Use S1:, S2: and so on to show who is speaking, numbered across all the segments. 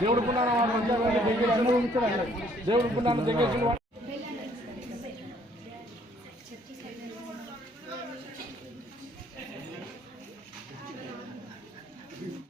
S1: దేవుడు పుణ్యాన దేవుడు పుణ్యాన దగ్గర
S2: ఆ ఇల్లు కాదు, నేను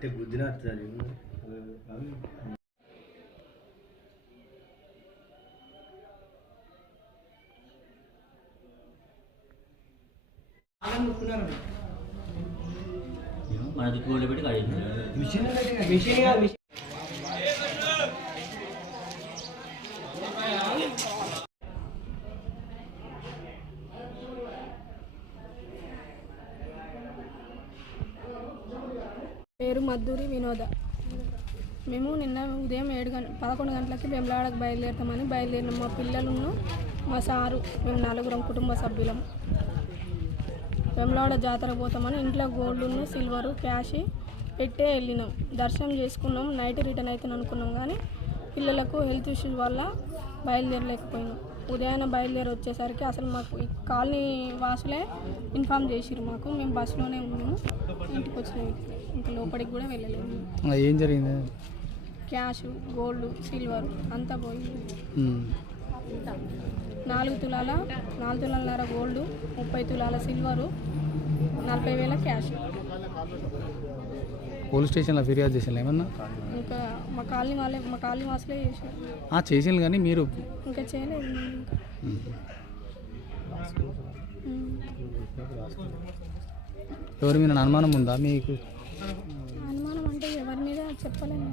S3: బట్టే గుద్దిన వస్తుంది
S4: మన దిక్కు పెట్టి కడిగి
S5: పేరు మద్దూరి వినోద. మేము నిన్న ఉదయం ఏడు గంట పదకొండు గంటలకి వెమ్లాడకు బయలుదేరుతామని బయలుదేరినాం. మా పిల్లలను మా సారు మేము నలుగురం కుటుంబ సభ్యులం. వెమ్లాడ జాతర పోతామని ఇంట్లో గోల్డ్ను సిల్వరు క్యాష్ పెట్టే వెళ్ళినాం. దర్శనం చేసుకున్నాం. నైట్ రిటర్న్ అవుతాను అనుకున్నాం కానీ పిల్లలకు హెల్త్ ఇష్యూస్ వల్ల బయలుదేరలేకపోయినాం. ఉదయాన్నే బయలుదేరి వచ్చేసరికి అసలు మాకు ఈ కాలనీ వాసులే ఇన్ఫామ్ చేసిరు మాకు. మేము బస్సులోనే ఉన్నాము. ఇంటికి. వచ్చినాం ఇంకా లోపలికి కూడా వెళ్ళలేము
S6: ఏం జరిగింది?
S5: క్యాష్ గోల్డ్ సిల్వర్ అంతా పోయింది నాలుగు తులాల నాలుగు తులాలన్నర గోల్డ్ ముప్పై తులాల సిల్వరు నలభై వేల క్యాష్.
S6: పోలీస్ స్టేషన్లో ఫిర్యాదు చేసిన ఏమన్నా?
S5: ఇంకా మా కాలనీ వాళ్ళే మా కాలనీ వాసులే చేశారు
S6: ఆ, చేసిండ్రు కానీ మీరు
S5: ఇంకా చేయలేదు.
S6: ఎవరి మీద అనుమానం ఉందా? మీకు
S5: ఎవరి మీద చెప్పలేము.